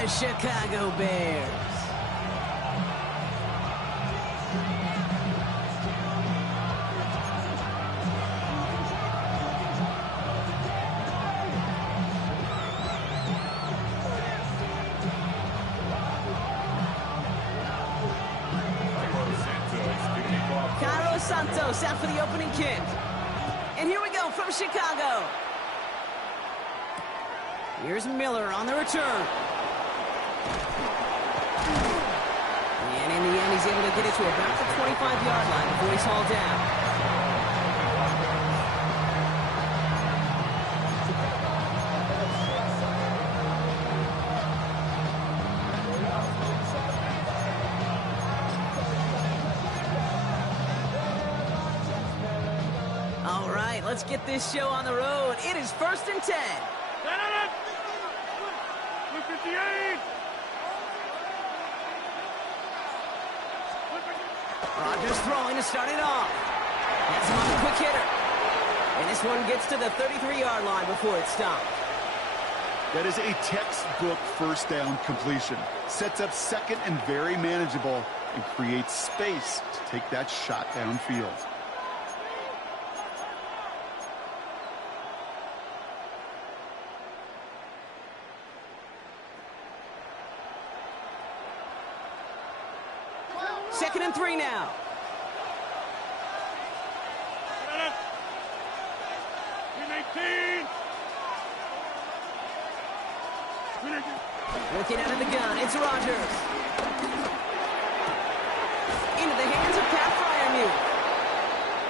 the Chicago Bears. Santos out for the opening kick. And here we go from Chicago. Here's Miller on the return. And in the end, he's able to get it to about the 25-yard line before he's hauled down. Let's get this show on the road. It is 1st and 10. Rodgers throwing to start it off. That's him on the quick hitter. And this one gets to the 33-yard line before it's stopped. That is a textbook first down completion. Sets up second and very manageable and creates space to take that shot downfield. Second and 3 now. Looking out of the gun, it's Rodgers. Into the hands of Pat Fryermuth.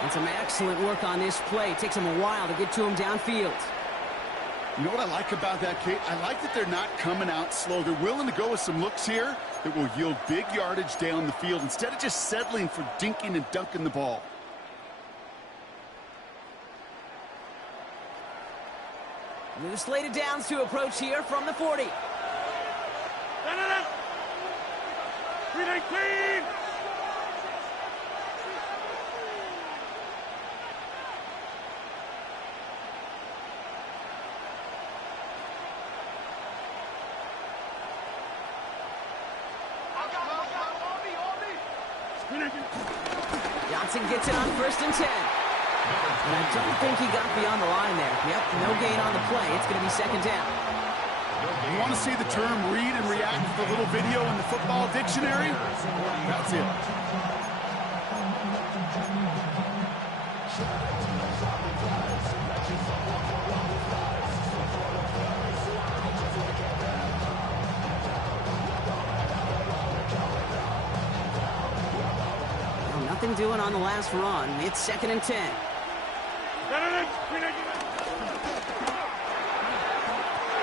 And some excellent work on this play. It takes him a while to get to him downfield. You know what I like about that, Kate? I like that they're not coming out slow. They're willing to go with some looks here that will yield big yardage down the field instead of just settling for dinking and dunking the ball. New slated downs to approach here from the 40. 319! Johnson gets it on 1st and 10. And I don't think he got beyond the line there. Yep, no gain on the play. It's going to be 2nd down. You want to see the term read and react with a little video in the football dictionary? That's it. Nothing doing on the last run. It's 2nd and 10.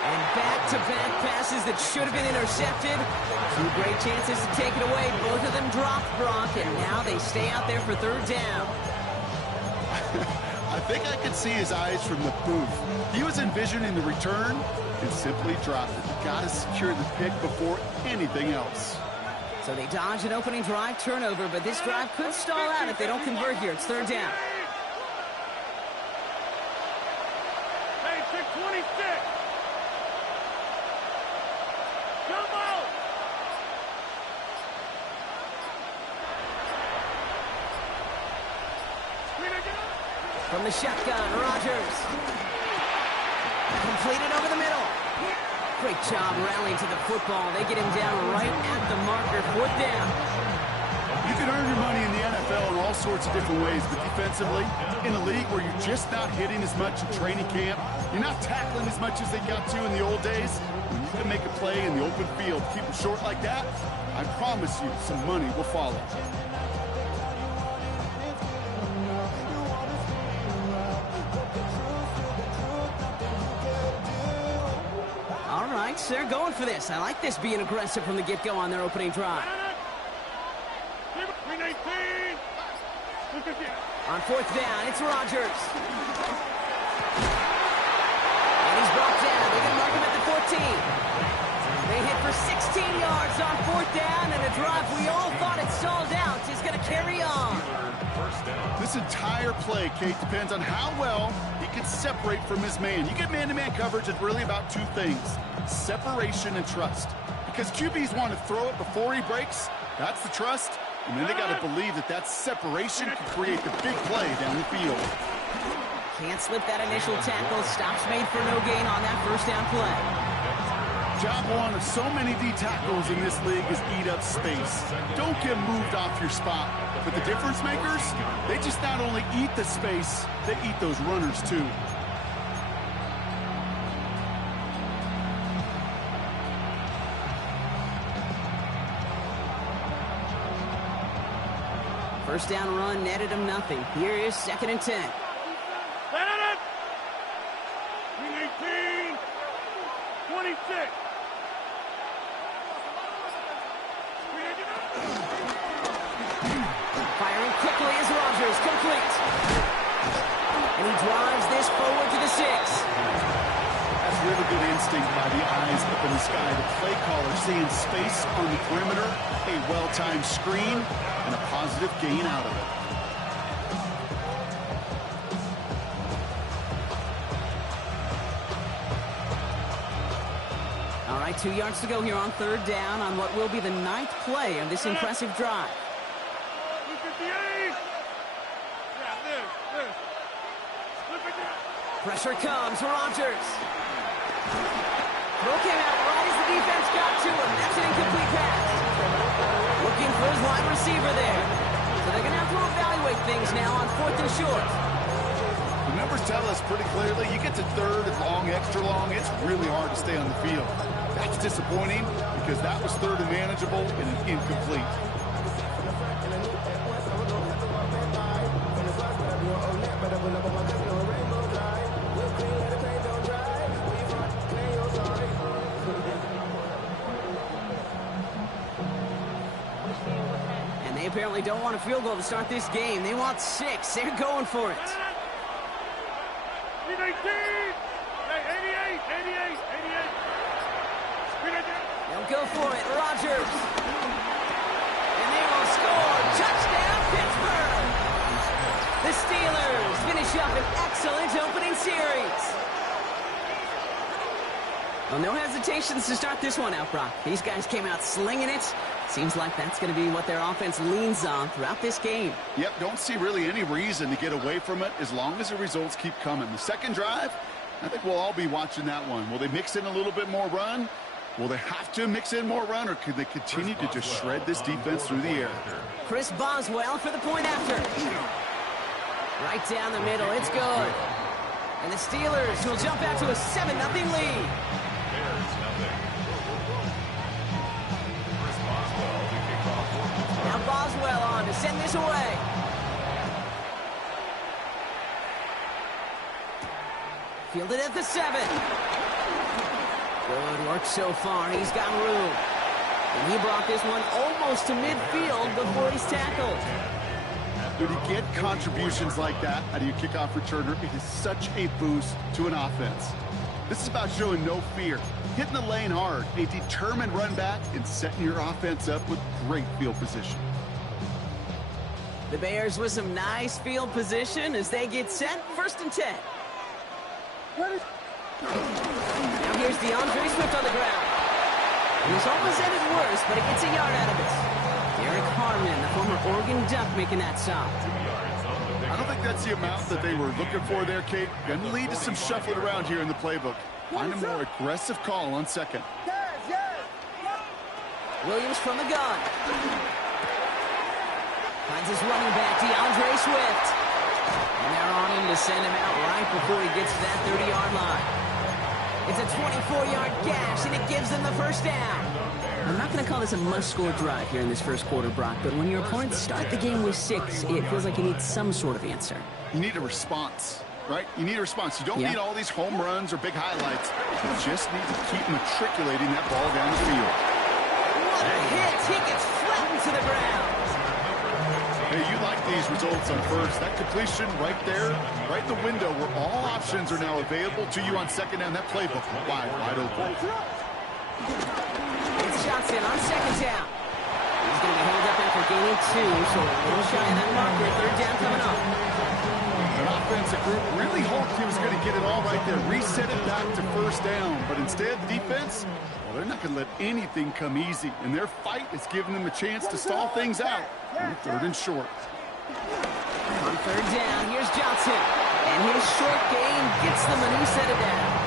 And back-to-back passes that should have been intercepted. 2 great chances to take it away. Both of them dropped, Brock, and now they stay out there for 3rd down. I think I could see his eyes from the booth. He was envisioning the return and simply dropped it. Got to secure the pick before anything else. So they dodge an opening drive turnover, but this drive could stall out if they don't convert here. It's 3rd down. Hey, 626! Come out! From the shotgun, Rodgers. Completed over the middle. Great job rallying to the football. They get him down right at the marker. 4th down. You can earn your money in the NFL in all sorts of different ways, but defensively, in a league where you're just not hitting as much in training camp, you're not tackling as much as they got to in the old days, when you can make a play in the open field, keep it short like that, I promise you some money will follow. All right, so they're going for this. I like this being aggressive from the get-go on their opening drive. On 4th down, it's Rodgers. And he's brought down. They're going to mark him at the 14. They hit for 16 yards on 4th down, and a drive we all thought it stalled out is going to carry on. This entire play, Kate, depends on how well he can separate from his man. You get man-to-man coverage, it's really about 2 things: separation and trust. because QBs want to throw it before he breaks. That's the trust. And then they got to believe that that separation can create the big play down the field. Can't slip that initial tackle. Stops made for no gain on that first down play. Job one of so many D tackles in this league is eat up space. Don't get moved off your spot. But the difference makers, they just not only eat the space, they eat those runners too. First down run netted him nothing. Here is 2nd and 10. Set it! 18, 26. Firing quickly as Rodgers, complete. And he drives this forward to the 6. That's really good instinct by the eyes up in the sky. The play caller seeing space on the perimeter, a well-timed screen, and a positive gain out of it. All right, 2 yards to go here on 3rd down on what will be the 9th play of this impressive drive. Pressure comes, Rodgers. Throw came out right as the defense got to him. That's an incomplete pass. Looking for his wide receiver there. So they're going to have to evaluate things now on 4th and short. The numbers tell us pretty clearly, you get to 3rd and long, extra long, it's really hard to stay on the field. That's disappointing because that was 3rd and manageable and an incomplete. And they apparently don't want a field goal to start this game. They want 6. They're going for it. 88, 88, 88. They'll go for it. Rodgers. And they will score. Touchdown, Pittsburgh. The Steelers finish up an excellent opening series. Well, no hesitations to start this one out, Brock. These guys came out slinging it. Seems like that's going to be what their offense leans on throughout this game. Yep, don't see really any reason to get away from it as long as the results keep coming. The second drive, I think we'll all be watching that one. Will they mix in a little bit more run? Will they have to mix in more run, or could they continue to just shred this defense through the air? Chris Boswell for the point after. Right down the middle, it's good. And the Steelers will jump out to a 7-0 lead. Now Boswell on to send this away. Fielded at the 7. Good work so far. He's got room. And he brought this one almost to midfield before he's tackled. When you get contributions like that out of your kickoff returner, it is such a boost to an offense. This is about showing no fear, hitting the lane hard, a determined run back, and setting your offense up with great field position. The Bears with some nice field position as they get set. 1st and 10. Now here's DeAndre Swift on the ground. He was almost at his worst, but he gets a yard out of it. Derek Harmon, the former Oregon Duck, making that stop. I don't think that's the amount that they were looking for there, Kate. Going to lead to some shuffling around here in the playbook. Find a more aggressive call on 2nd. Williams from the gun. Finds his running back, DeAndre Swift. And they're on him to send him out right before he gets to that 30-yard line. It's a 24-yard gash, and it gives them the first down. I'm not going to call this a must-score drive here in this first quarter, Brock, but when your opponents start the game with 6, it feels like you need some sort of answer. You need a response, right? You need a response. You don't need all these home runs or big highlights. You just need to keep matriculating that ball down the field. What a hit! He gets flattened to the ground. Hey, you like these results on first. That completion right there, right in the window where all options are now available to you on 2nd down. That playbook wide open. It's Johnson on 2nd down. He's going to be held up after gaining 2, so a little shy of that marker. 3rd down coming up. An offensive group really hoped he was going to get it all right there, reset it back to first down. But instead, defense, well, they're not going to let anything come easy. And their fight is giving them a chance to stall things out on 3rd and short. On 3rd down, here's Johnson. And his short gain gets them a new set of downs.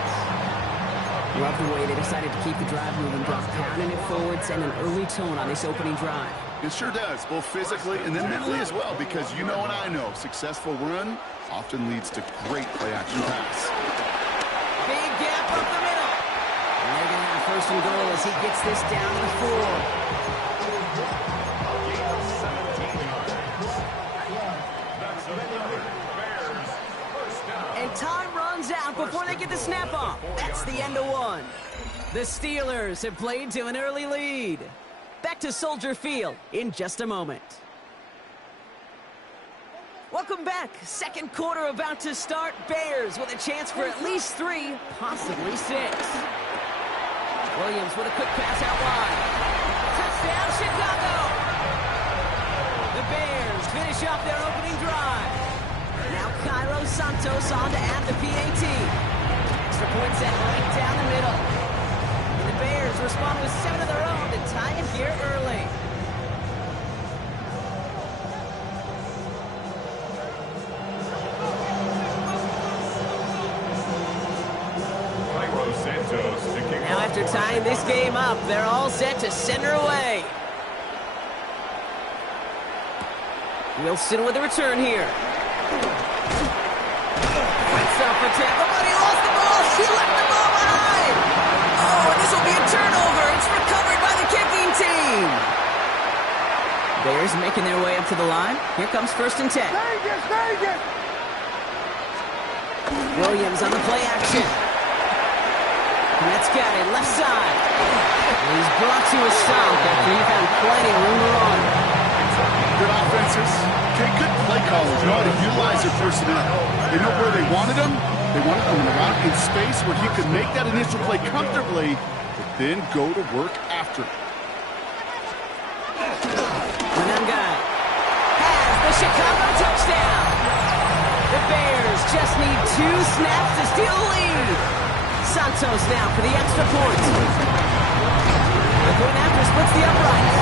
Love the way they decided to keep the drive moving, Brock, pounding it forward, send an early tone on this opening drive. It sure does, both physically and then mentally as well, because you know and I know successful run often leads to great play-action pass. Big gap up the middle. And they're going to have 1st and goal as he gets this down to the 4. And time runs out before they get the snap off. That's the end of 1. The Steelers have played to an early lead. Back to Soldier Field in just a moment. Welcome back. 2nd quarter about to start. Bears with a chance for at least 3, possibly 6. Williams with a quick pass out wide. Touchdown, Chicago! The Bears finish off their opening drive. Now Cairo Santos on to add the PAT. Extra point set right down the middle. And the Bears respond with 7 of their own to tie it here early. Now after tying this game up, they're all set to center away. Wilson with the return here. Fights up for Tampa, but he lost the ball. She left the ball behind. Oh, and this will be a turnover. It's recovered by the kicking team. Bears making their way up to the line. Here comes 1st and 10. Williams on the play action. Mets got it, left side. And he's brought to a stop after he found plenty of room to run. Good offenses. Okay, good play callers. Know how to utilize their personnel. They know where they wanted them. They wanted them around in space where he could make that initial play comfortably, but then go to work after. Manungai has the Chicago touchdown. The Bears just need 2 snaps to steal the lead. Santos now for the extra point. The point after splits the upright.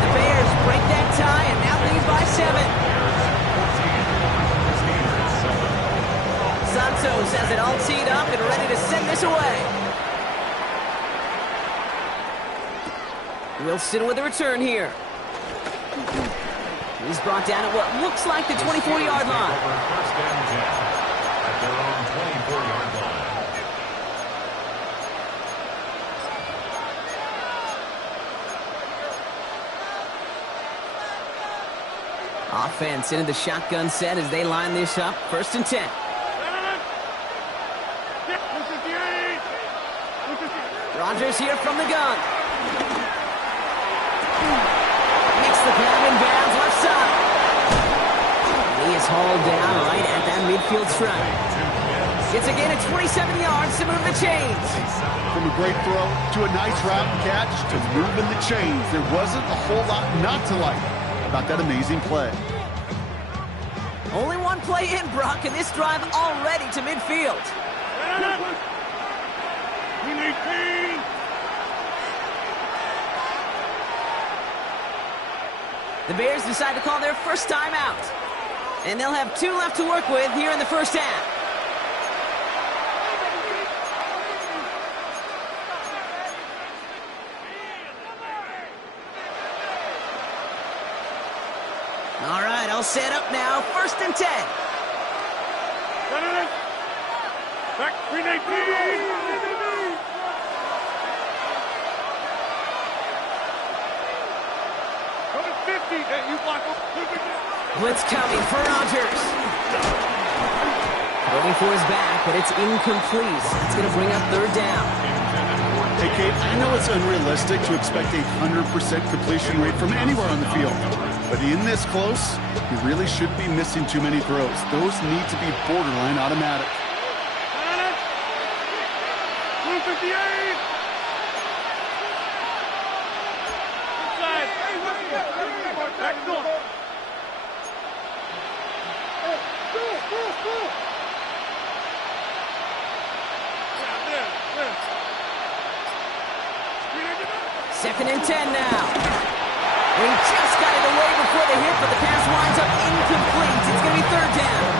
The Bears break that tie and now lead by 7. Santos has it all teed up and ready to send this away. Wilson with the return here. He's brought down at what looks like the 24-yard line. First down, at their own 24-yard line. Offense into the shotgun set as they line this up. 1st and 10. Rodgers here from the gun. Makes the grab in bounds left side. He is hauled down right at that midfield stripe. It's a gain of 27 yards to move the chains. From a great throw to a nice route catch to moving the chains. There wasn't a whole lot not to like about that amazing play. Only 1 play in, Brock, and this drive already to midfield. The Bears decide to call their first timeout. And they'll have 2 left to work with here in the first half. All right, all set up now. 1st and 10. Back, 319. Blitz coming for Rodgers. Going for his back, but it's incomplete. That's going to bring up 3rd down. Hey, Kate, I know it's unrealistic to expect a 100% completion rate from anywhere on the field. But in this close, he really shouldn't be missing too many throws. Those need to be borderline automatic. 258. Back door. 2nd and 10 now. And he just got it away before the hit, but the pass winds up incomplete. It's going to be 3rd down.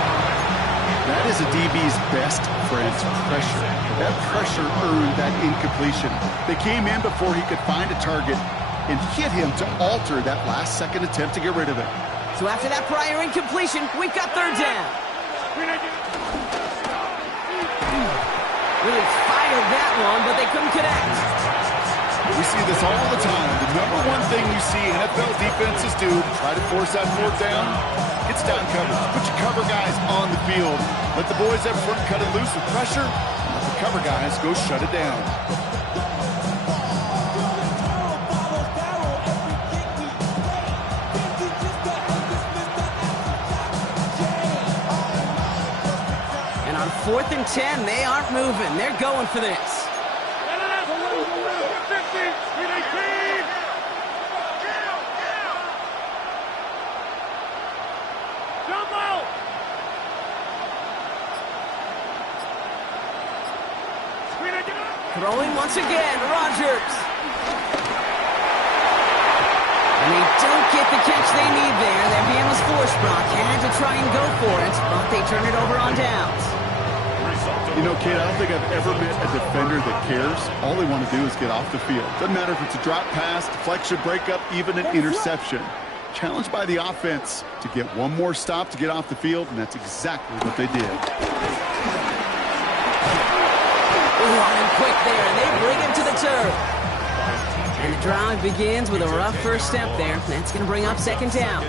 That is a DB's best friend, pressure. That pressure earned that incompletion. They came in before he could find a target and hit him to alter that last-second attempt to get rid of it. So after that prior incompletion, we've got 3rd down. Really fired that one, but they couldn't connect. We see this all the time. The number one thing you see NFL defenses do to try to force that 4th down, it's down coverage. Put your cover guys on the field. Let the boys up front cut it loose with pressure. Let the cover guys go shut it down. And on 4th and 10, they aren't moving. They're going for this. Throwing once again, Rodgers. And they don't get the catch they need there. Their hand was forced, Brock. Had to try and go for it, but they turn it over on downs. You know, kid, I don't think I've ever met a defender that cares. All they want to do is get off the field. Doesn't matter if it's a drop pass, deflection, breakup, even an interception. Challenged by the offense to get one more stop to get off the field, and that's exactly what they did. Running quick there, and they bring him to the turf. And the drive begins with a rough first step there. That's going to bring up 2nd down.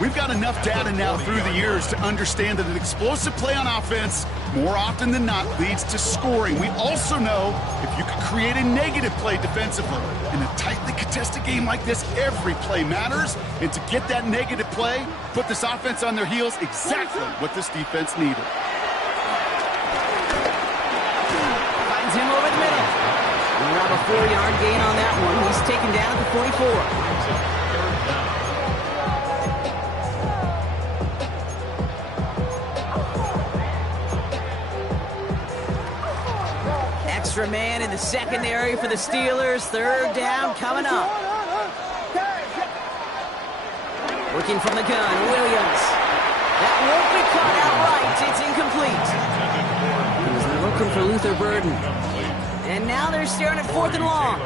We've got enough data now through the years to understand that an explosive play on offense, more often than not, leads to scoring. We also know if you could create a negative play defensively. In a tightly contested game like this, every play matters. And to get that negative play, put this offense on their heels, exactly what this defense needed. Him over the middle. We'll have a 4-yard gain on that one. He's taken down at the 44. Extra man in the secondary for the Steelers. 3rd down coming up. Working from the gun, Williams. That won't be caught outright. It's incomplete. He was looking for Luther Burden. And now they're staring at 4th and long.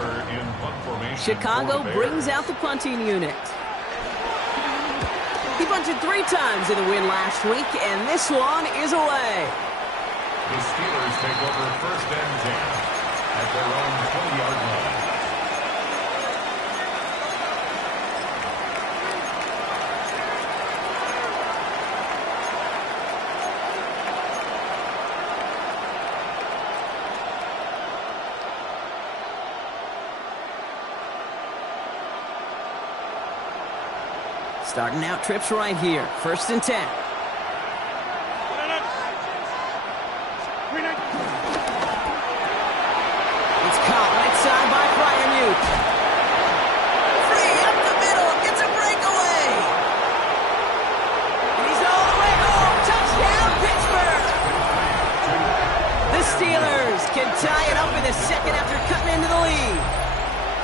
Chicago brings out the punting unit. He punted 3 times in the win last week, and this one is away. The Steelers take over 1st and 10 at their own 20-yard line. Starting out trips right here. 1st and 10. It's caught right side by Freiermuth. Free up the middle. Gets a breakaway. And he's all the way home. Touchdown, Pittsburgh. The Steelers can tie it up in the 2nd after cutting into the lead.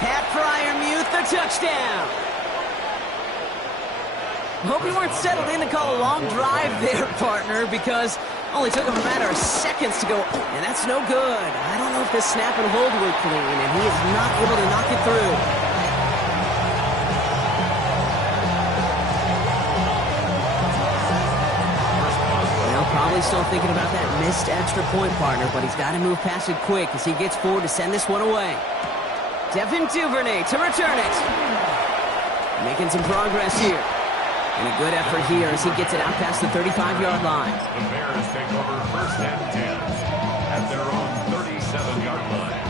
Pat Freiermuth, the touchdown. Hope you weren't settled in to call a long drive there, partner, because only took him a matter of seconds to go, and that's no good. I don't know if this snap and hold were clean, and he is not able to knock it through. Well, probably still thinking about that missed extra point, partner, but he's got to move past it quick as he gets forward to send this one away. Devin Duvernay to return it. Making some progress here. And a good effort here as he gets it out past the 35-yard line. The Bears take over 1st and 10 at their own 37-yard line.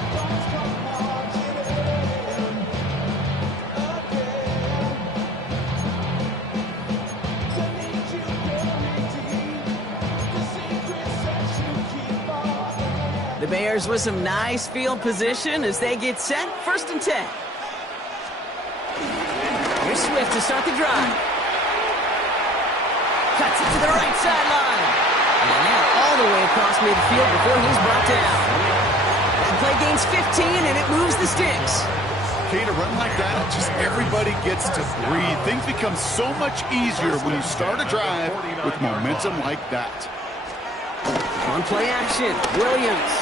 The Bears with some nice field position as they get set. 1st and 10. Here's Swift to start the drive. Cuts it to the right sideline. And now all the way across midfield before he's brought down. That play gains 15, and it moves the sticks. okay to run like that. Just everybody gets to breathe. Things become so much easier when you start a drive with momentum like that. On play action, Williams.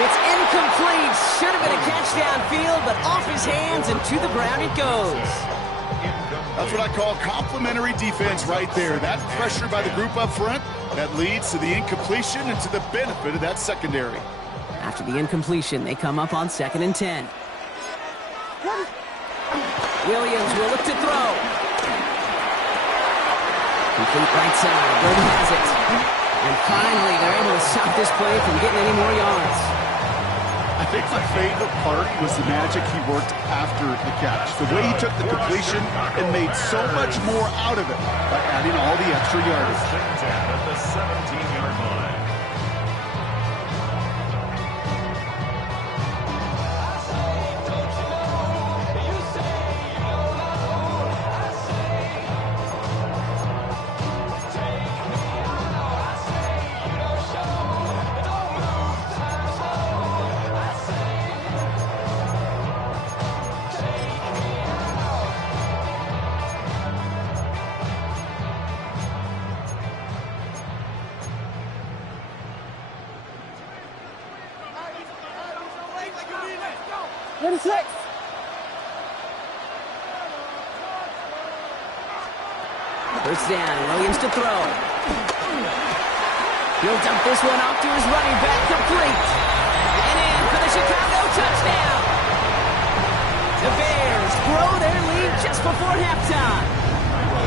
It's incomplete. Should have been a catch downfield, but off his hands and to the ground it goes. That's what I call complimentary defense right there. That pressure by the group up front, that leads to the incompletion and to the benefit of that secondary. After the incompletion, they come up on 2nd and 10. Williams will look to throw. Complete right side. Burton has it. And finally, they're able to stop this play from getting any more yards. I think my favorite part was the magic he worked after the catch. The way he took the completion and made so much more out of it by adding all the extra yardage. At the 17-yard line. First down, Williams to throw. He'll dump this one off to his running back, complete. And in for the Chicago touchdown. The Bears grow their lead just before halftime.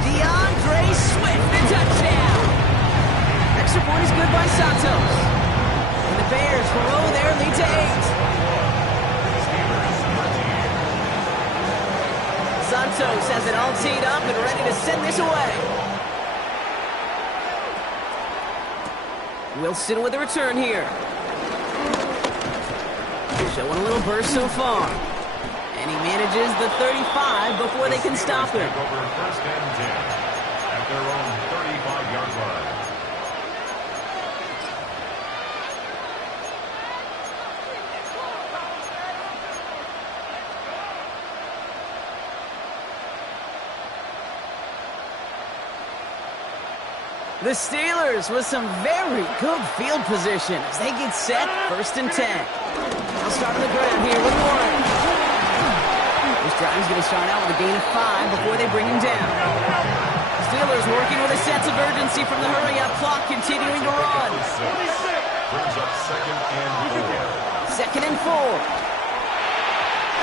DeAndre Swift, the touchdown. Extra point is good by Santos. And the Bears grow their lead to 8. Santos has it all teed up and ready to send this away. Wilson with a return here. Showing a little burst so far. And he manages the 35 before they can stop him. Over 1st and 10 at their own 35-yard line. The Steelers with some very good field position as they get set, 1st and 10. They'll start on the ground here with Warren. This drive is going to start out with a gain of 5 before they bring him down. Steelers working with a sense of urgency from the hurry-up clock, continuing to run. Brings up 2nd and 4. 2nd and 4.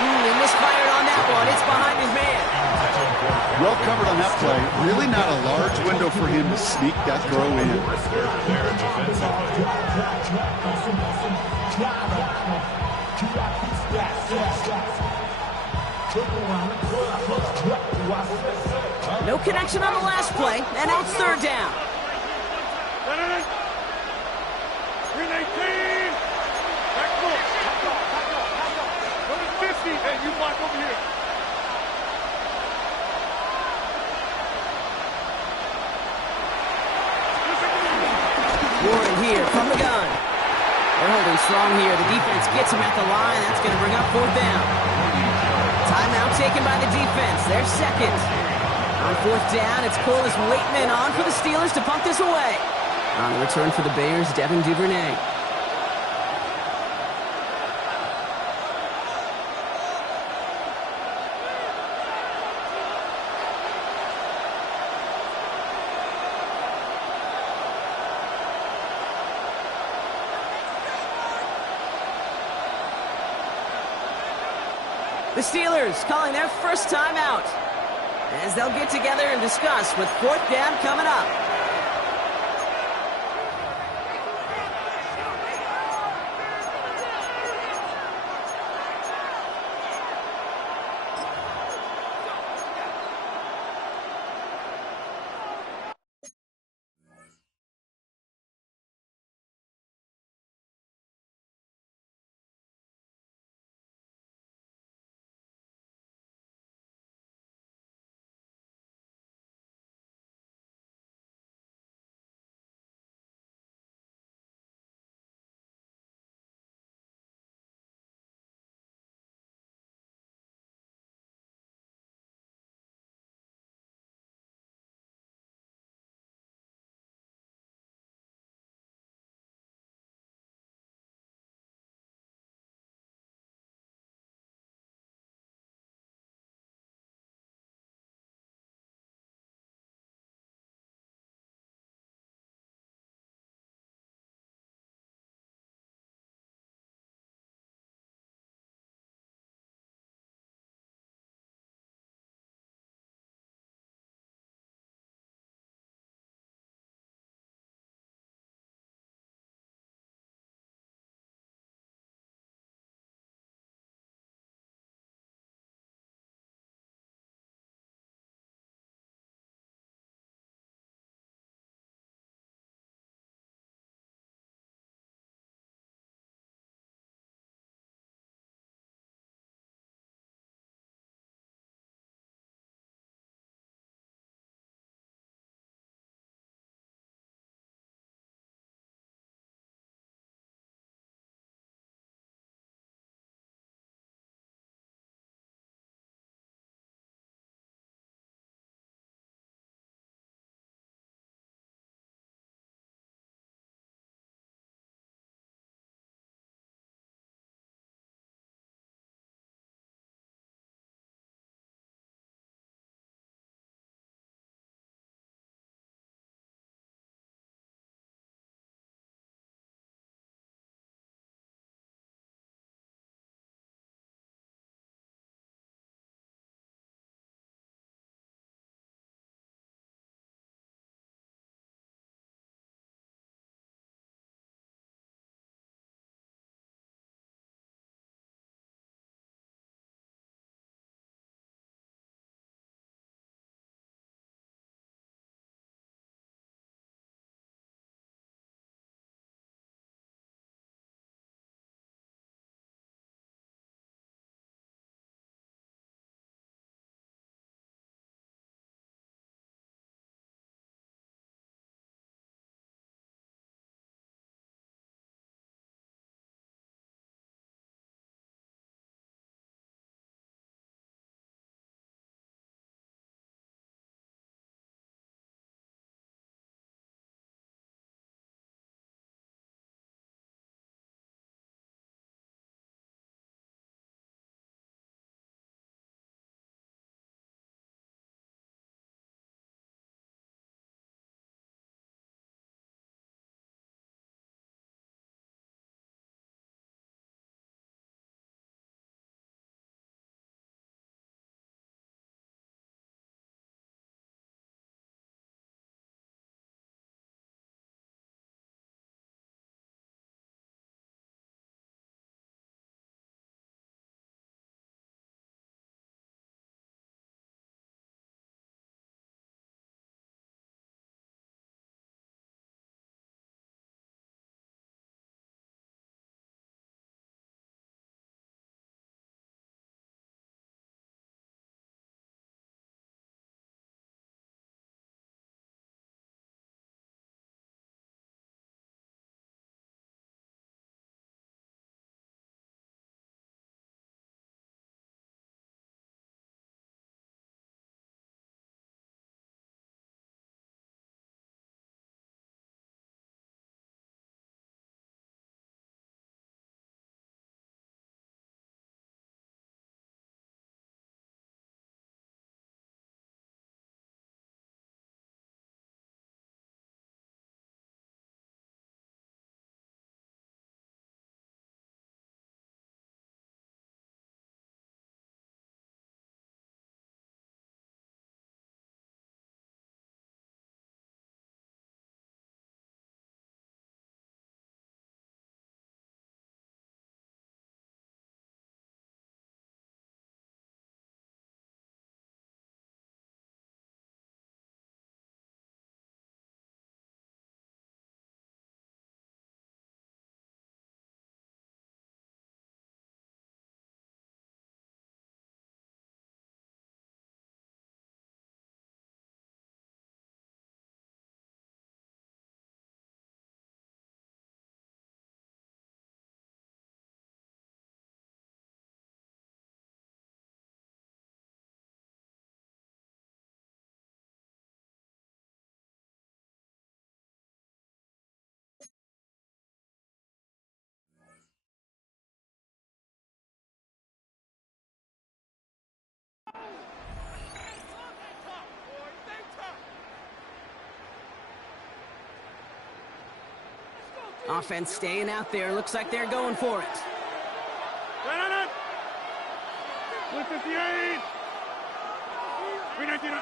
He misfired on that one. It's behind his man. Well covered on that play. Really not a large window for him to sneak that throw in. No connection on the last play, and now it's 3rd down. 319. Back foot. Number 50. Hey, you block over here. Warren here from the gun. They're holding strong here. The defense gets him at the line. That's going to bring up 4th down. Timeout taken by the defense. They're 2nd. On 4th down, it's Corliss Waitman on for the Steelers to punt this away. On the return for the Bears, Devin Duvernay. The Steelers calling their first timeout as they'll get together and discuss with 4th down coming up. Offense staying out there. Looks like they're going for it. 358. 399.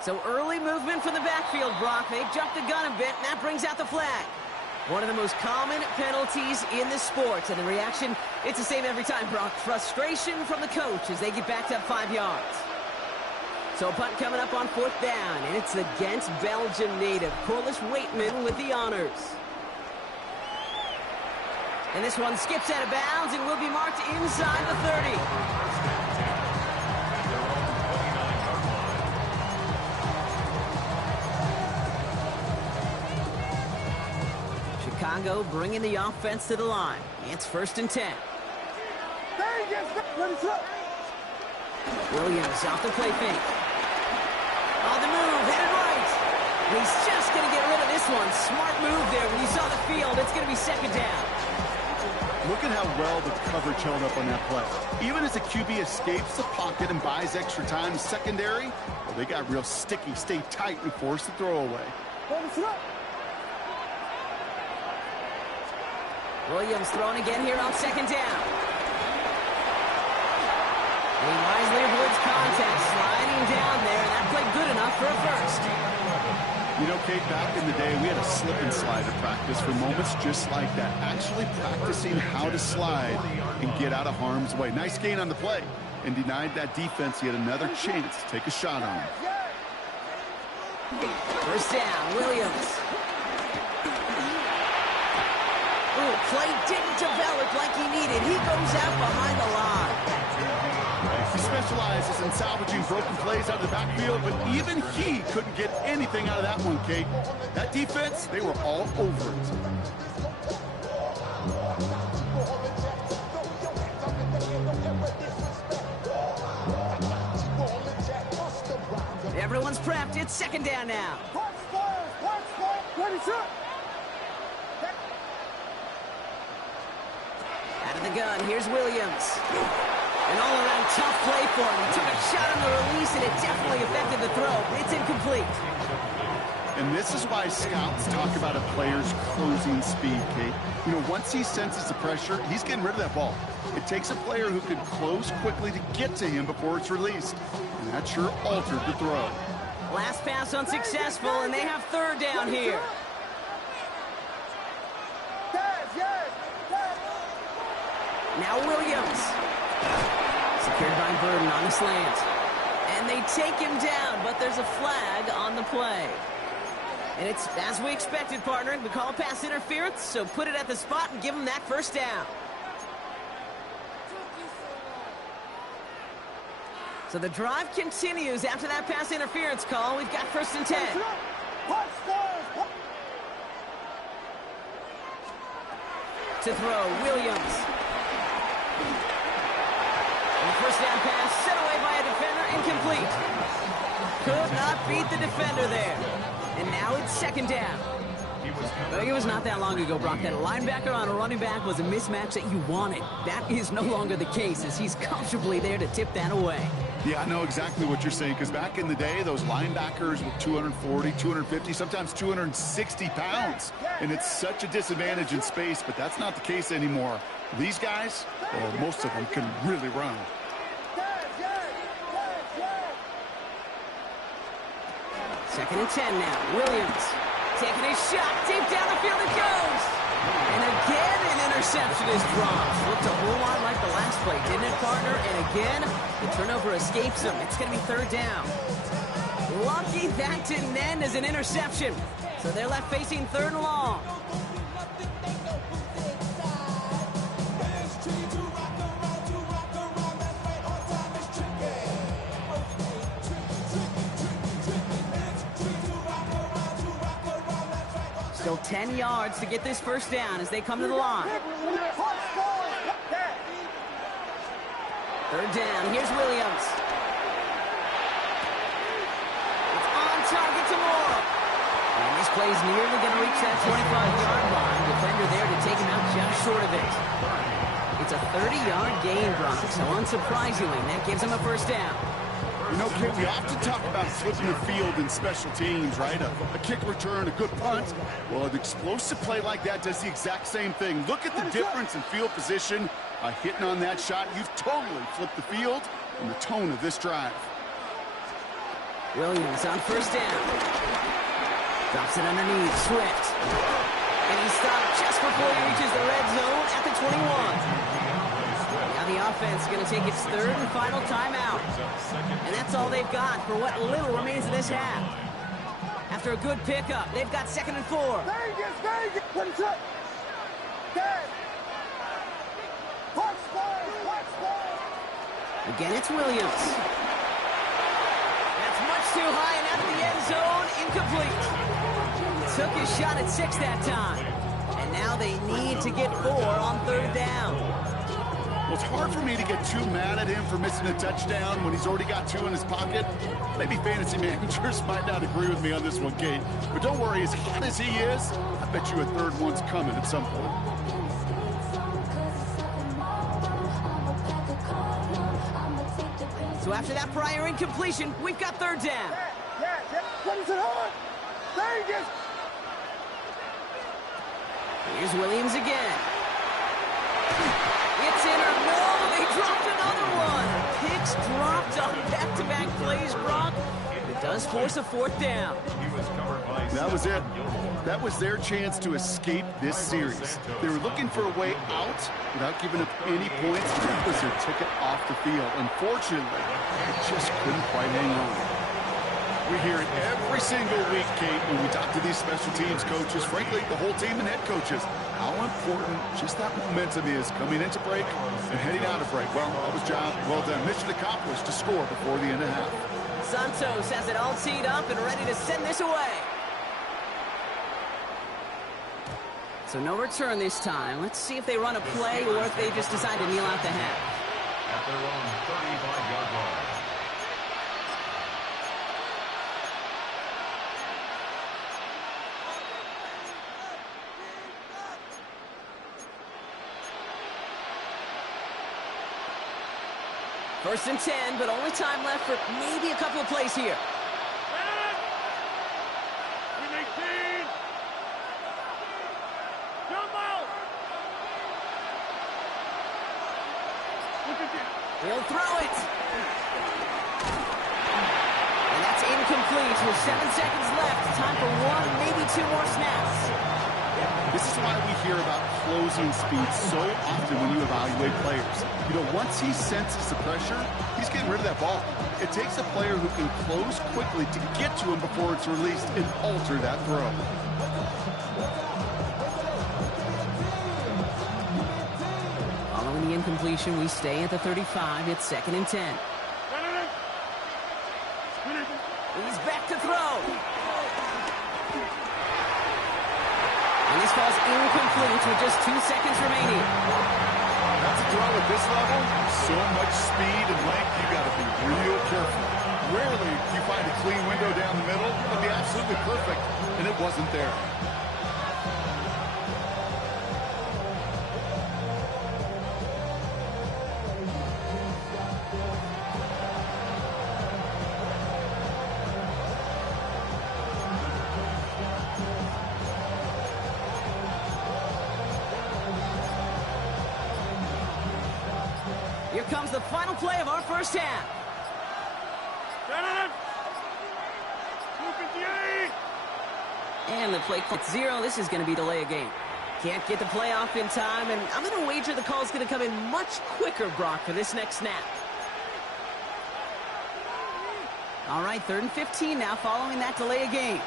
So early movement from the backfield, Brock. They jumped the gun a bit, and that brings out the flag. One of the most common penalties in the sport, and the reaction, it's the same every time, Brock. Frustration from the coach as they get backed up 5 yards. So a punt coming up on 4th down, and it's against Belgium native Corliss Waitman with the honors. And this one skips out of bounds and will be marked inside the 30. Chicago bringing the offense to the line. It's 1st and 10. Williams off the play fake. On the move, headed right. And he's just going to get rid of this one. Smart move there. When you saw the field, it's going to be 2nd down. Look at how well the coverage held up on that play. Even as the QB escapes the pocket and buys extra time, secondary, well, they got real sticky, stay tight, and force the throw away. Williams throwing again here on 2nd down. He wisely avoids contact, sliding down there, and that played good enough for a first. You know, Kate, back in the day, we had a slip and slide at practice for moments just like that. Actually practicing how to slide and get out of harm's way. Nice gain on the play, and denied that defense yet another chance to take a shot on him. 1st down, Williams. Ooh, play didn't develop like he needed. He goes out behind the line. He specializes in salvaging broken plays out of the backfield, but even he couldn't get anything out of that one, Kate. That defense, they were all over it. Everyone's prepped. It's 2nd down now. Out of the gun, here's Williams. An all-around tough play for him. He took a shot on the release, and it definitely affected the throw. It's incomplete. And this is why scouts talk about a player's closing speed, Kate. You know, once he senses the pressure, he's getting rid of that ball. It takes a player who can close quickly to get to him before it's released. And that sure altered the throw. Last pass unsuccessful, and they have 3rd down here. Now Williams. Secured by Burden on the slant. And they take him down, but there's a flag on the play. And it's as we expected, partner. We call a pass interference, so put it at the spot and give him that 1st down. So the drive continues after that pass interference call. We've got 1st and 10. To throw, Williams. And the 1st down pass set away by a defender, incomplete. Could not beat the defender there. And now it's 2nd down. It was not that long ago, Brock, that a linebacker on a running back was a mismatch that you wanted. That is no longer the case, as he's comfortably there to tip that away. Yeah, I know exactly what you're saying, because back in the day, those linebackers were 240, 250, sometimes 260 pounds. And it's such a disadvantage in space, but that's not the case anymore. These guys, well, most of them can really run. Second and 10 now. Williams taking a shot. Deep down the field it goes. And again, an interception is dropped. Looked a whole lot like the last play, didn't it, partner? And again, the turnover escapes him. It's going to be 3rd down. Lucky that didn't end as an interception. So they're left facing 3rd and long. Still 10 yards to get this 1st down as they come to the line. 3rd down. Here's Williams. It's on target to Moore. And this play's nearly going to reach that 25-yard line. Defender there to take him out just short of it. It's a 30-yard gain, Brock. So unsurprisingly, that gives him a 1st down. You know, Kate, we often talk about flipping the field in special teams, right? A kick return, a good punt. Well, an explosive play like that does the exact same thing. Look at the difference in field position. By hitting on that shot, you've totally flipped the field and the tone of this drive. Williams on first down. Drops it underneath. Swift. And he stopped just before he reaches the red zone at the 21. Now the offense is going to take its third and final timeout. And that's all they've got for what little remains of this half. After a good pickup, they've got 2nd and 4. Vegas! What is up? Dad! Watch ball! Again, it's Williams. That's much too high and out of the end zone. Incomplete. Took his shot at 6 that time. And now they need to get 4 on 3rd down. Well, it's hard for me to get too mad at him for missing a touchdown when he's already got 2 in his pocket. Maybe fantasy managers might not agree with me on this one, Kate. But don't worry, as hot as he is, I bet you a 3rd one's coming at some point. So after that prior incompletion, we've got 3rd down. Yeah. What is it on? Vegas! Here's Williams again. It's in or no, they dropped another one. Picks dropped on back-to-back plays, Brock. It does force a 4th down. That was it. That was their chance to escape this series. They were looking for a way out without giving up any points, and that was their ticket off the field. Unfortunately, they just couldn't quite hang on. We hear it every single week, Kate, when we talk to these special teams coaches, frankly, the whole team and head coaches, how important just that momentum is coming into break and heading out of break. Well, that was job well done. Mission accomplished to score before the end of the half. Santos has it all teed up and ready to send this away. So no return this time. Let's see if they run a play or if they just decide to kneel out the half. At their own 35-yard line. First and 10, but only time left for maybe a couple of plays here. He'll throw it. And that's incomplete with 7 seconds left. Time for 1, maybe 2 more snaps. This is why we hear about closing speed so often when you evaluate players. You know, once he senses the pressure, he's getting rid of that ball. It takes a player who can close quickly to get to him before it's released and alter that throw. Following the incompletion, we stay at the 35. It's 2nd and 10. He's back to throw. And this fall's incomplete with just 2 seconds remaining. That's a throw at this level. So much speed and length, you got to be real careful. Rarely do you find a clean window down the middle, but be absolutely perfect, and it wasn't there. Here comes the final play of our first half. And the play clock 0. This is going to be delay a game. Can't get the play off in time, and I'm going to wager the call's going to come in much quicker, Brock, for this next snap. All right, 3rd and 15 now following that delay a game.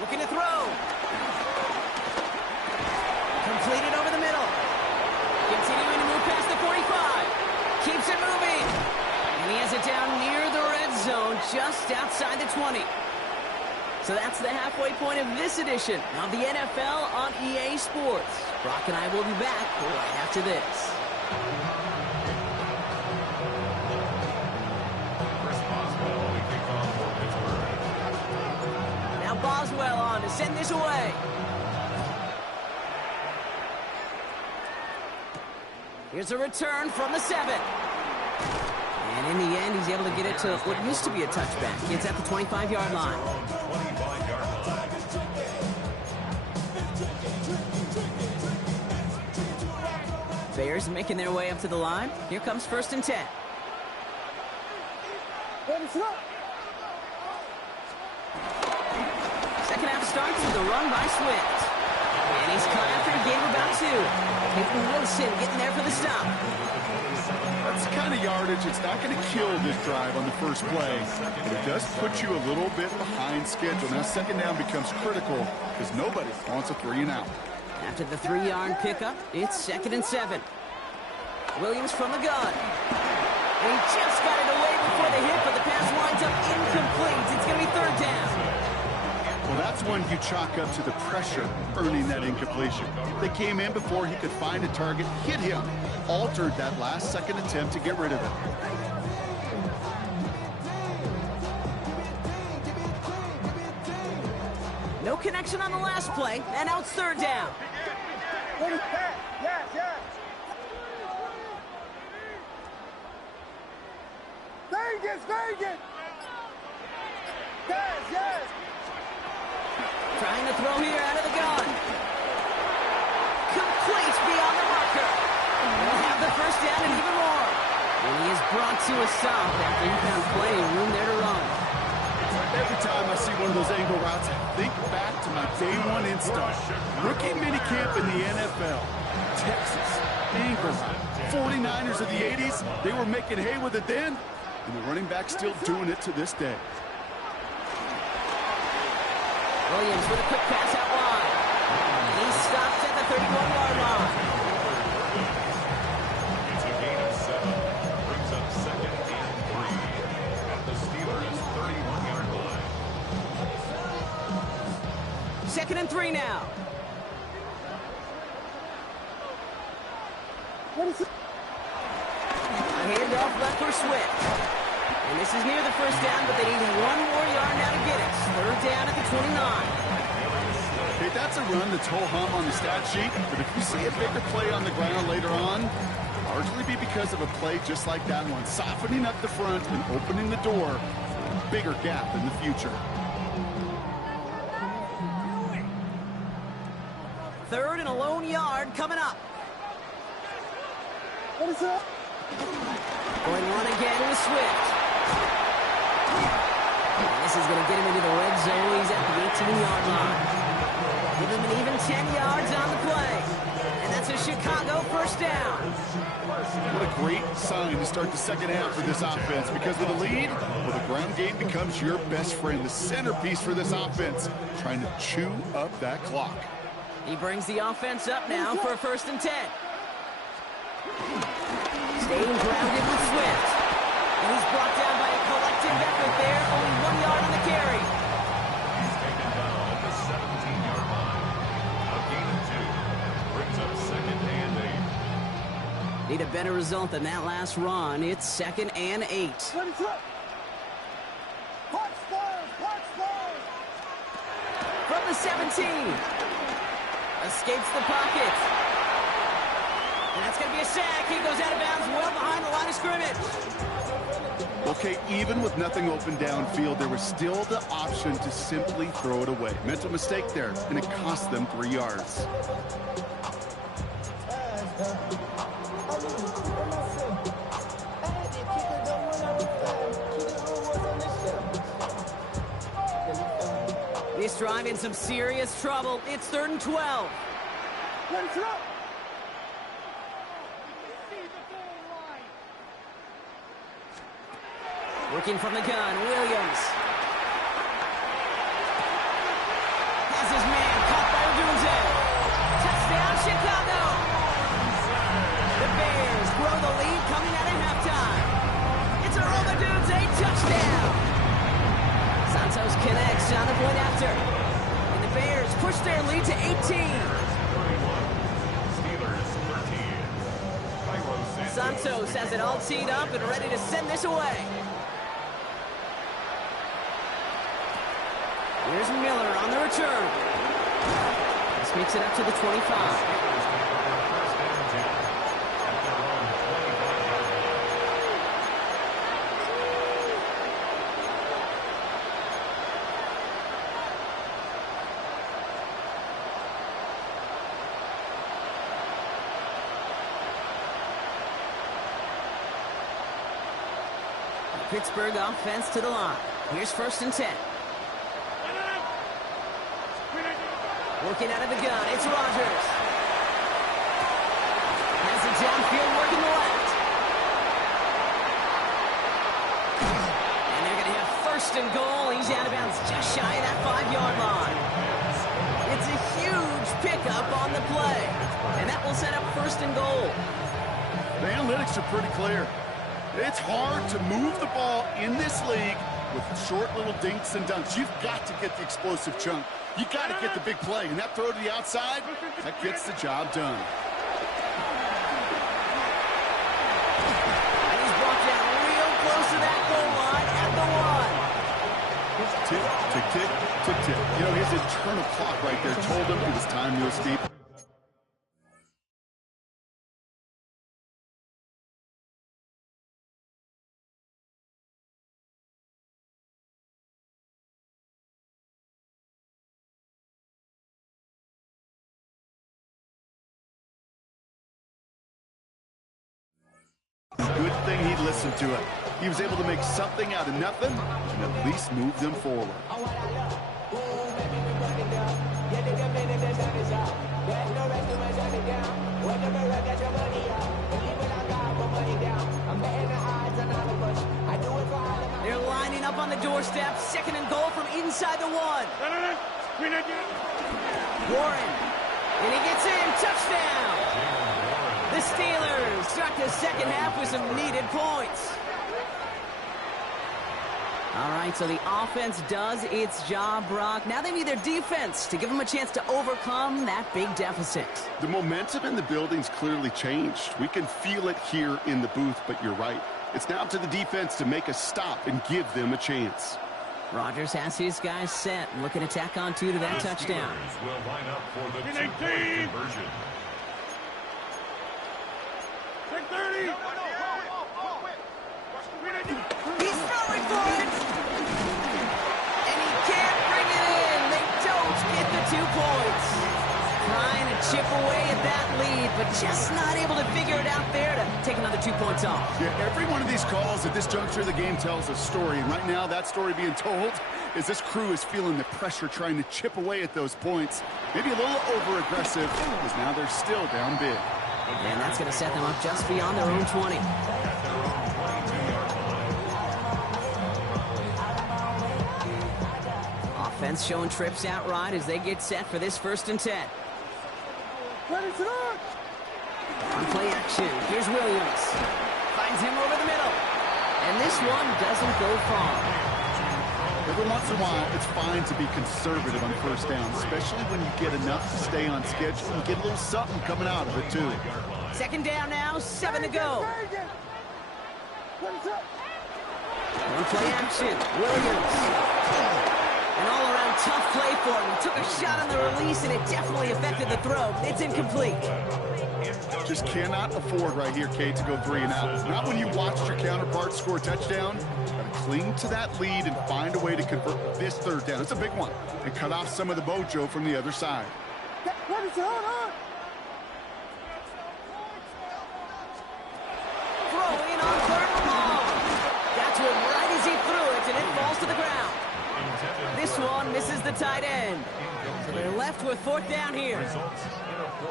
Looking to throw. Completed over the middle. Continuing to move past the 45. Keeps it moving. And he has it down near the red zone, just outside the 20. So that's the halfway point of this edition of the NFL on EA Sports. Brock and I will be back right after this. Now Boswell on to send this away. Here's a return from the 7. And in the end, he's able to get it to what used to be a touchback. It's at the 25-yard line. Bears making their way up to the line. Here comes 1st and 10. Second half starts with a run by Swift. And he's caught after a game of about 2. Nathan Wilson getting there for the stop. That's the kind of yardage. It's not going to kill this drive on the first play, but it does put you a little bit behind schedule. Now second down becomes critical because nobody wants a 3-and-out. After the 3-yard pickup, it's 2nd and 7. Williams from the gun. And he just got it away before the hit, but the pass winds up incomplete. It's going to be 3rd down. Well, that's one you chalk up to the pressure earning that incompletion. They came in before he could find a target, hit him, altered that last-second attempt to get rid of it. No connection on the last play, and now it's 3rd down. Yes. Vegas. Yes. Trying to throw here out of the gun. Complete beyond the marker. They'll have the 1st down and even more. And he is brought to a stop after he found plenty of room there to run. Every time I see one of those angle routes, I think back to my day 1 instinct. Rookie minicamp in the NFL. Texas, angle route. 49ers of the 80s, they were making hay with it then, and the running back's still doing it to this day. Williams with a quick pass out wide. And he stops at the 31-yard line. It's a gain of 7. Brings up 2nd and 3 at the Steelers' 31-yard line. 2nd and 3 now. A handoff left for Swift. And this is near the 1st down, but they need 1 more yard now to get it. 3rd down at the 29. Okay, that's a run that's ho-hum on the stat sheet, but if you see a bigger play on the ground later on, largely be because of a play just like that one, softening up the front and opening the door for a bigger gap in the future. 3rd and a lone yard coming up. What is up? Going run again with Swift. And this is going to get him into the red zone. He's at the 18-yard line. Give him an even 10 yards on the play. And that's a Chicago 1st down. What a great sign to start the second half for this offense, because with a lead, well, the ground game becomes your best friend, the centerpiece for this offense, trying to chew up that clock. He brings the offense up now for a 1st and 10. Staying grounded with Swift. And he's brought down by a collective effort there. Only 1 yard on the carry. He's taken down at the 17-yard line. A gain of 2. Brings up 2nd and 8. Need a better result than that last run. It's 2nd and 8. From the 17. Escapes the pocket. And that's going to be a sack. He goes out of bounds well behind the line of scrimmage. Okay, even with nothing open downfield, there was still the option to simply throw it away. Mental mistake there, and it cost them 3 yards. This drive in some serious trouble. It's 3rd and 12. Working from the gun, Williams. Has his man caught by Odunze. Touchdown, Chicago. The Bears grow the lead coming out of halftime. It's a Odunze touchdown. Santos connects on the point after. And the Bears push their lead to 18. Santos has it all teed up and ready to send this away. Here's Miller on the return. This makes it up to the 25. Pittsburgh offense to the line. Here's 1st and 10. Working out of the gun, it's Rodgers. Has it downfield, working the left. And they're going to have 1st and goal. He's out of bounds just shy of that 5-yard line. It's a huge pickup on the play. And that will set up 1st and goal. The analytics are pretty clear. It's hard to move the ball in this league with short little dinks and dunks. You've got to get the explosive chunk. You got to get the big play. And that throw to the outside, that gets the job done. And he's brought down real close to that goal line at the 1. Tick, tick, tick, tick, tick. You know, his internal clock right there told him it was time to escape. Good thing he listened to it. He was able to make something out of nothing and at least move them forward. They're lining up on the doorstep. 2nd and goal from inside the 1. Warren. And he gets in. Touchdown. The Steelers start the second half with some needed points. All right, so the offense does its job, Brock. Now they need their defense to give them a chance to overcome that big deficit. The momentum in the building's clearly changed. We can feel it here in the booth, but you're right. It's now up to the defense to make a stop and give them a chance. Rodgers has his guys set, looking to tack on 2 to that touchdown. Will line up for the 2-point conversion. 30. He's throwing for it! And he can't bring it in. They don't get the 2 points. Trying to chip away at that lead, but just not able to figure it out there to take another 2 points off. Yeah, every one of these calls at this juncture of the game tells a story, and right now that story being told is this crew is feeling the pressure trying to chip away at those points. Maybe a little over-aggressive, because now they're still down big. And that's going to set them up just beyond their own 20. Offense showing trips out right as they get set for this 1st and 10. On play action, here's Williams. Finds him over the middle. And this one doesn't go far. Every once in a while, it's fine to be conservative on 1st down, especially when you get enough to stay on schedule and get a little something coming out of it, too. 2nd down now, 7 to go. On play action, Williams. An all-around tough play for him. He took a shot on the release, and it definitely affected the throw. It's incomplete. Just cannot afford right here, Kate, to go 3 and out. Not when you watched your counterpart score a touchdown. Got to cling to that lead and find a way to convert this 3rd down. It's a big one. And cut off some of the mojo from the other side. Throwing on 3rd and long. Got to him right as he threw it, and it falls to the ground. This one misses the tight end. So they're left with 4th down here.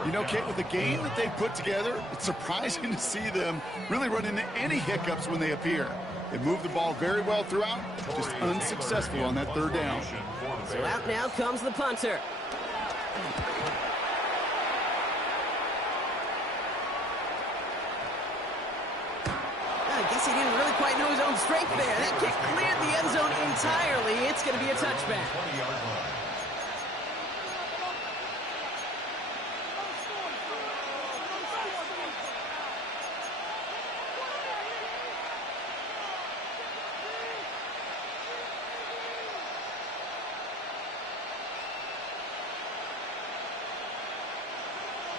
You know, Kate, with the game that they put together, it's surprising to see them really run into any hiccups when they appear. They move the ball very well throughout, just unsuccessful on that 3rd down. So out now comes the punter. I guess he didn't really quite know his own strength there. That kick cleared the end zone entirely. It's going to be a touchback.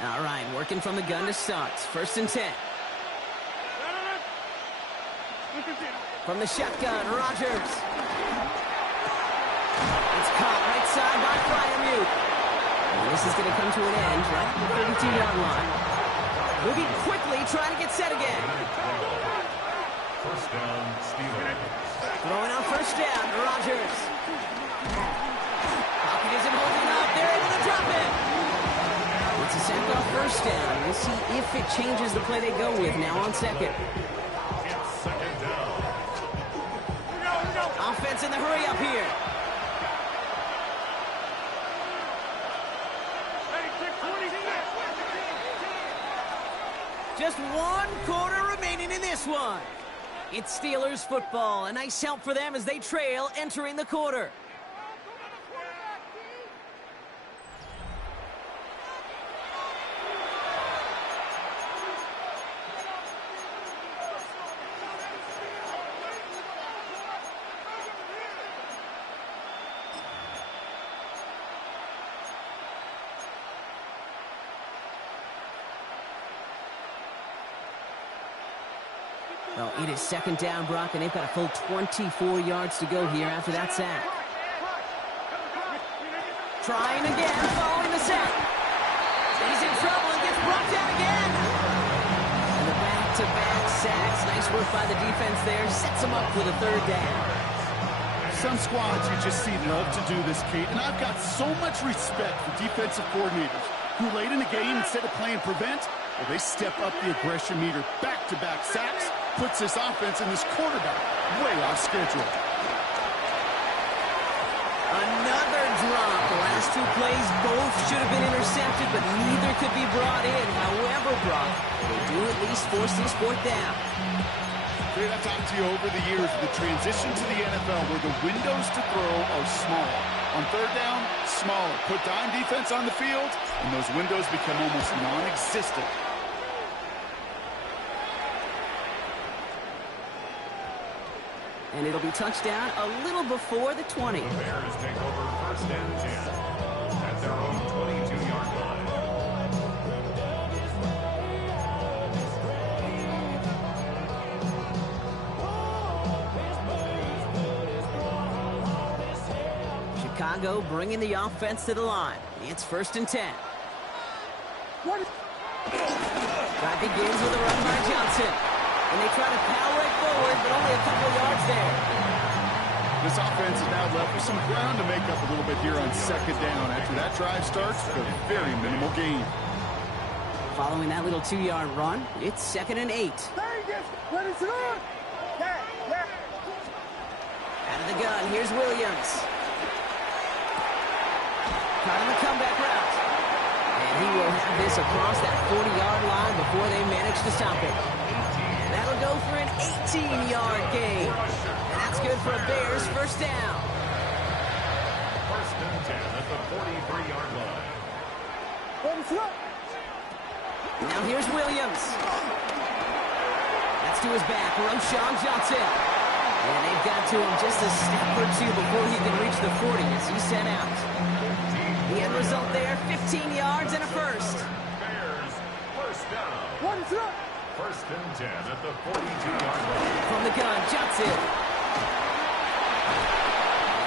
All right, working from the gun to start. 1st and 10. From the shotgun, Rodgers. It's caught right side by Fryermuth. And this is going to come to an end right at the 32-yard line. Moving quickly, trying to get set again. First down, Steelers. Throwing on first down, Rodgers. Pocket isn't holding up. They're able to drop it. It's a sack off first down. We'll see if it changes the play they go with now on second. It's second down. Offense in the hurry up here. Just 1 quarter remaining in this one. It's Steelers football. A nice help for them as they trail entering the quarter. Well, it is second down, Brock, and they've got a full 24 yards to go here after that sack. Trying again, following the sack. He's in trouble and gets brought down again. And the back-to-back sacks. Nice work by the defense there. Sets them up for the third down. Some squads you just see love to do this, Kate, and I've got so much respect for defensive coordinators who late in the game, instead of playing prevent, well, they step up the aggression meter. Back-to-back sacks puts this offense and this quarterback way off schedule. Another drop. The last 2 plays both should have been intercepted, but neither could be brought in. However, Brock, they do at least force this fourth down. Great, I've talked to you over the years of the transition to the NFL where the windows to throw are small. On third down, smaller. Put dime defense on the field, and those windows become almost non-existent. And it'll be touchdown a little before the 20. The Bears take over first and 10 at their own 22-yard line. Chicago bringing the offense to the line. It's first and 10. Drive begins with a run by Johnson. And they try to power it forward, but only a couple yards there. This offense is now left with some ground to make up a little bit here on second down. After that drive starts, a very minimal gain. Following that little 2-yard run, it's second and 8. Out of the gun, here's Williams. Caught on the comeback route. And he will have this across that 40-yard line before they manage to stop it. That'll go for an 18-yard gain. And that's good for a Bears first down. First and 10 at the 43-yard line. Now here's Williams. That's to his back, Roshan Johnson. And they've got to him just a step or two before he can reach the 40 as he's sent out. The end result there, 15 yards and a first. Bears first down. First and 10 at the 42-yard line. From the gun, Johnson.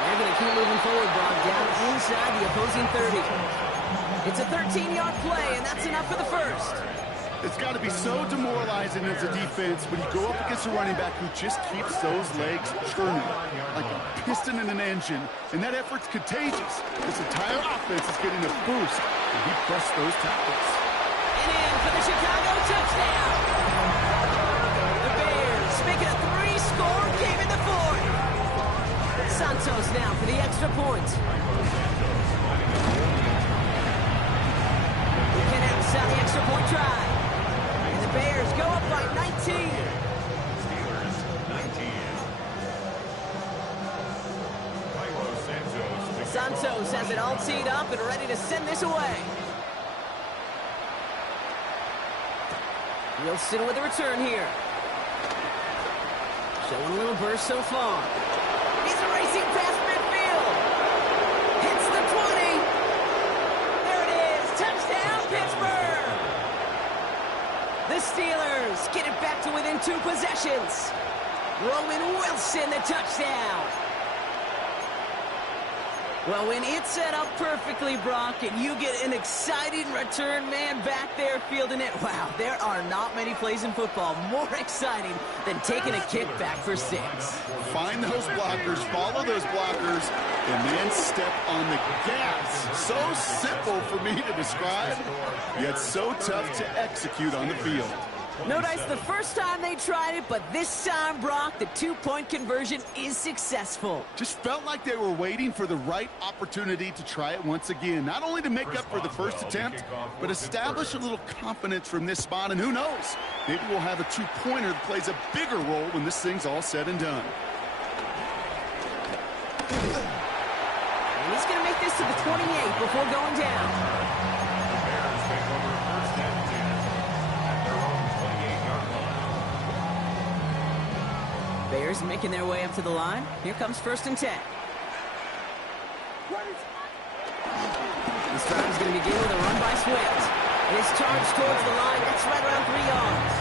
And they're going to keep moving forward, Brock, down inside the opposing 30. It's a 13-yard play, and that's enough for the first. It's got to be so demoralizing as a defense when you go up against a running back who just keeps those legs churning like a piston in an engine, and that effort's contagious. This entire offense is getting a boost, and he pressed those tackles. And in for the Chicago touchdown. The Bears make it a 3-score game in the fourth. Santos now for the extra point. Connects on the extra point try. And the Bears go up by 19. Steelers 19. Santos has it all teed up and ready to send this away. Wilson with a return here. Showing a little burst so far. He's racing past midfield. Hits the 20. There it is. Touchdown, Pittsburgh. The Steelers get it back to within 2 possessions. Roman Wilson, the touchdown. Well, when it's set up perfectly, Brock, and you get an exciting return man back there fielding it, wow, there are not many plays in football more exciting than taking a kick back for 6. Find those blockers, follow those blockers, and then step on the gas. So simple for me to describe, yet so tough to execute on the field. No dice the first time they tried it, but this time, Brock, the 2-point conversion is successful. Just felt like they were waiting for the right opportunity to try it once again. Not only to make up for the first attempt, but establish a little confidence from this spot. And who knows, maybe we'll have a 2-pointer that plays a bigger role when this thing's all said and done. And he's going to make this to the 28 before going down. Bears making their way up to the line. Here comes 1st and 10. This drive is going to begin with a run by Swift. His charge towards the line. That's right around 3 yards.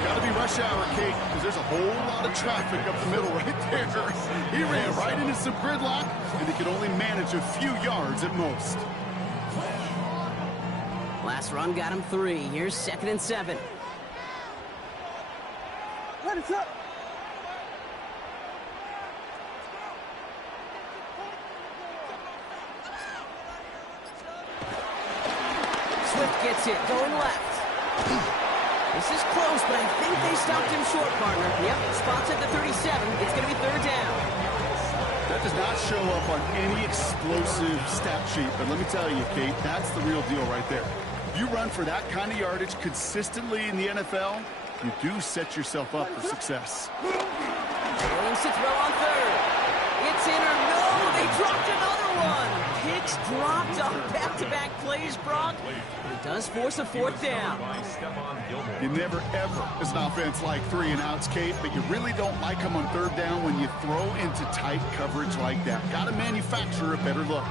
Got to be rush hour, Kate, because there's a whole lot of traffic up the middle right there. He ran right into some gridlock, and he could only manage a few yards at most. Last run got him 3. Here's 2nd and 7. Let it up. Swift gets it, going left. This is close, but I think they stopped him short, partner. Yep, spots at the 37. It's going to be 3rd down. That does not show up on any explosive stat sheet, but let me tell you, Kate, that's the real deal right there. If you run for that kind of yardage consistently in the NFL, you do set yourself up for success. Williams to throw on 3rd. It's in or no, they dropped another one. Picks dropped on back-to-back plays, Brock. It does force a 4th down. You never, ever, as an offense, like 3 and outs, Kate, but you really don't like them on 3rd down when you throw into tight coverage like that. Got to manufacture a better look.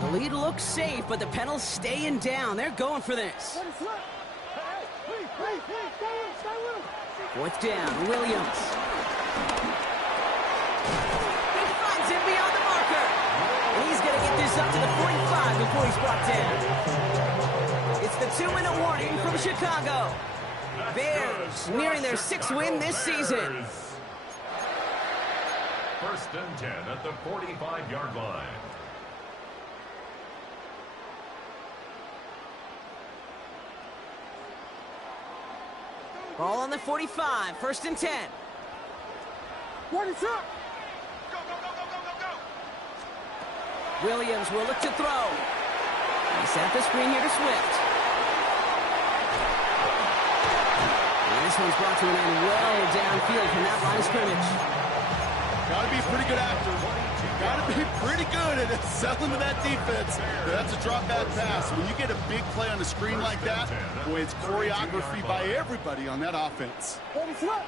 The lead looks safe, but the Penals staying down. They're going for this. 4th down, Williams. He finds him beyond the marker. And he's going to get this up to the 45 before he's brought down. It's the 2-minute warning from Chicago. Bears nearing their 6th win this season. 1st and 10 at the 45-yard line. Ball on the 45, 1st and 10. What is up? Williams will look to throw. He set up the screen here to Swift. And this one's brought to an end well downfield from that line of scrimmage. Got to be a pretty good actor. Got to be pretty good at selling to that defense. That's a drop back pass. When you get a big play on the screen like that, boy, it's choreography by everybody on that offense. What is up?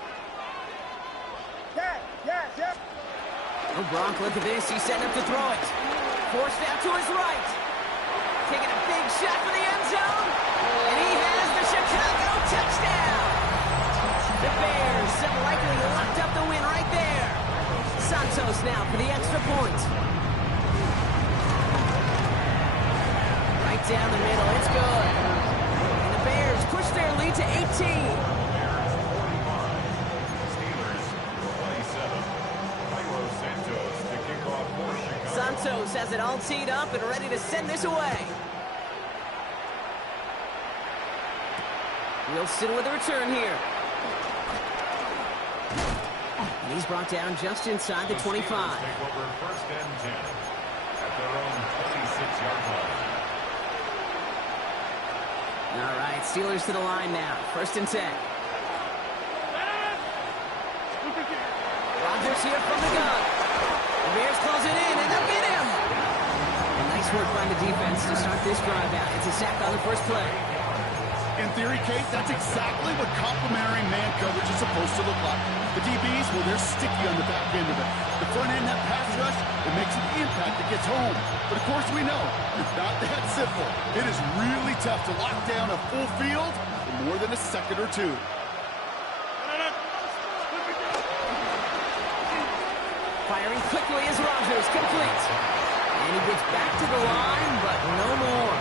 Yeah. Oh, Brock, look at this. He's setting up to throw it. Forced out to his right. Taking a big shot for the end zone. And he has the Chicago touchdown. The Bears have likely locked up the win right there. Santos now for the extra point. Right down the middle. It's good. And the Bears push their lead to 18. Santos has it all teed up and ready to send this away. Wilson with a return here. And he's brought down just inside the 25. Take over 1st and 10 at their own 26-yard line. All right, Steelers to the line now. 1st and 10. Rodgers here from the gun. The Bears close it in, and they'll get him. And nice work by the defense to start this drive out. It's a sack on the first play. In theory, Kate, that's exactly what complementary man coverage is supposed to look like. The DBs, well, they're sticky on the back end of it. The front end, that pass rush, it makes an impact that gets home. But of course, we know it's not that simple. It is really tough to lock down a full field in more than a second or two. Firing quickly as Rodgers, complete. And he gets back to the line, but no more.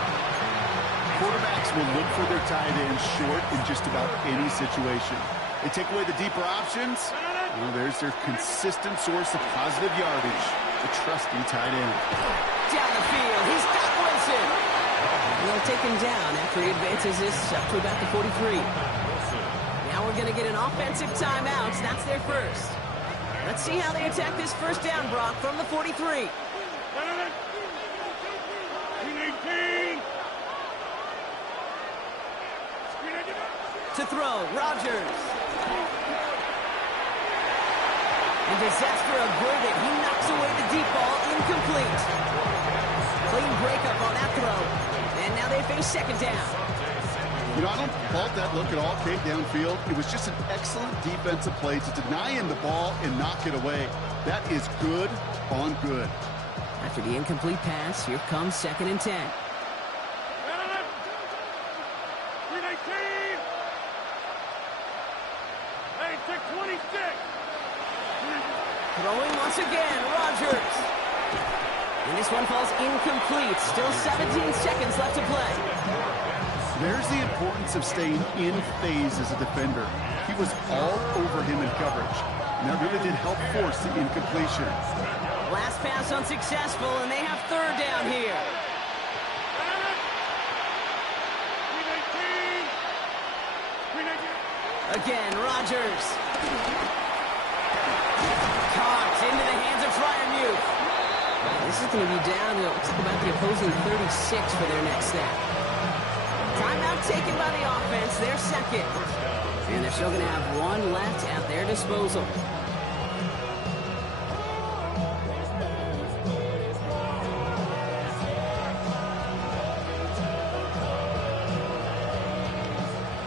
Quarterbacks will look for their tight end short in just about any situation. They take away the deeper options. Well, there's their consistent source of positive yardage, the trusty tight end. Down the field, he's got Wilson. They'll take him down after he advances this up to about the 43. Now we're going to get an offensive timeout. That's their first. Let's see how they attack this first down, Brock, from the 43. To throw, Rodgers. And disaster averted. He knocks away the deep ball, incomplete. Clean breakup on that throw. And now they face second down. You know, I don't fault that look at all, Kate, downfield. It was just an excellent defensive play to deny him the ball and knock it away. That is good on good. After the incomplete pass, here comes 2nd and 10. Throwing once again, Rodgers. And this one falls incomplete. Still 17 seconds left to play. There's the importance of staying in phase as a defender. He was all over him in coverage. And that really did help force the incompletion. Last pass unsuccessful, and they have third down here. Again, Rodgers. Caught into the hands of Fryermuth. This is going to be down to about the opposing 36 for their next snap. Timeout taken by the offense, their second. And they're still going to have one left at their disposal.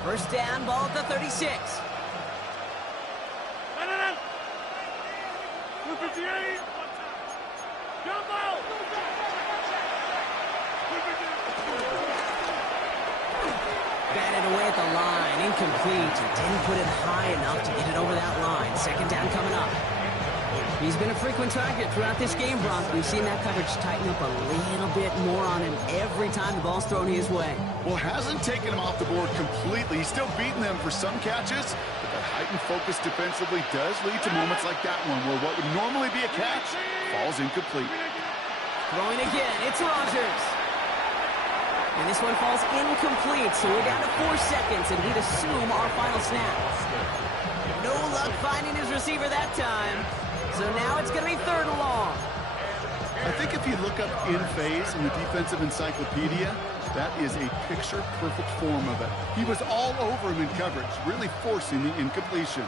First down, ball at the 36. Batted away at the line, incomplete. He didn't put it high enough to get it over that line. Second down coming up. He's been a frequent target throughout this game, Brock. We've seen that coverage tighten up a little bit more on him every time the ball's thrown his way. Well, hasn't taken him off the board completely. He's still beating them for some catches, but that heightened focus defensively does lead to moments like that one where what would normally be a catch falls incomplete. Throwing again, it's Rodgers. And this one falls incomplete, so we're down to 4 seconds, and we'd assume our final snap. No luck finding his receiver that time. So now it's going to be third and long. I think if you look up in phase in the defensive encyclopedia, that is a picture-perfect form of it. He was all over him in coverage, really forcing the incompletion.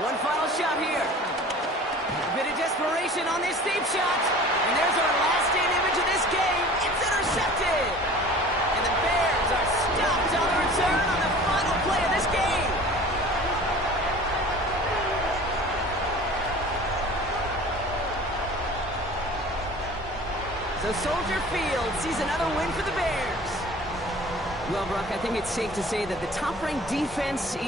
One final shot here. A bit of desperation on this deep shot. And there's our last-stand image of this game. It's intercepted. And the Bears are stopped on the return on the final play of this game. So Soldier Field sees another win for the Bears. Well, Brock, I think it's safe to say that the top-ranked defense in